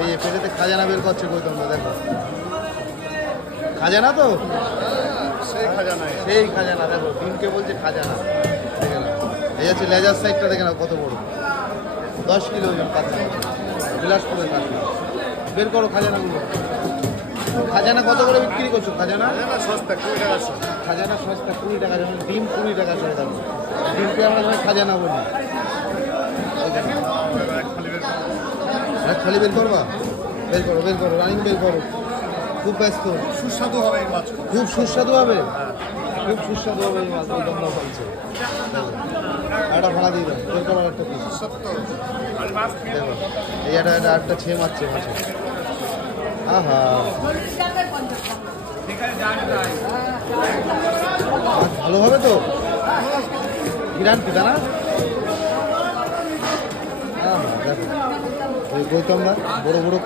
এই পেটেতে খাজানা বের করছে গৌতম দেখো। খাজানা তো? সেই খাজানা সেই খাজানা দেখো ডিমকে বলছে খাজানা। দেখে নাও। এই হচ্ছে লেজার সাইডটা দেখে নাও কত বড়। দশ কিলো ওজন কাতলা বিলাসপুরের কাতলা বের করো খাজানাগুলো। খাজানা কত করে বিক্রি করছ? খাজানা? সস্তা কুড়ি টাকা খাজানা সস্তা কুড়ি টাকা। যেমন ডিম কুড়ি টাকা দাম ডিমকে আমরা খাজানা বলি এই দেখো। এক খালি বের করবা? বের করো বের করো রানিং বের করো। খুব ব্যস্ত। সুস্বাদু হবে এই মাছ। খুব সুস্বাদু হবে? খুব সুস্বাদু হবে এই মাছ বলছে। একটা ভাড়া দিয়ে দাও বের করো একটা পিস এই একটা একটা একটা ছেয়ে মারছে মাছে। আহা। ভালো হবে তো? বিরান পিতা না? ওই গৌতম দা বড় বড়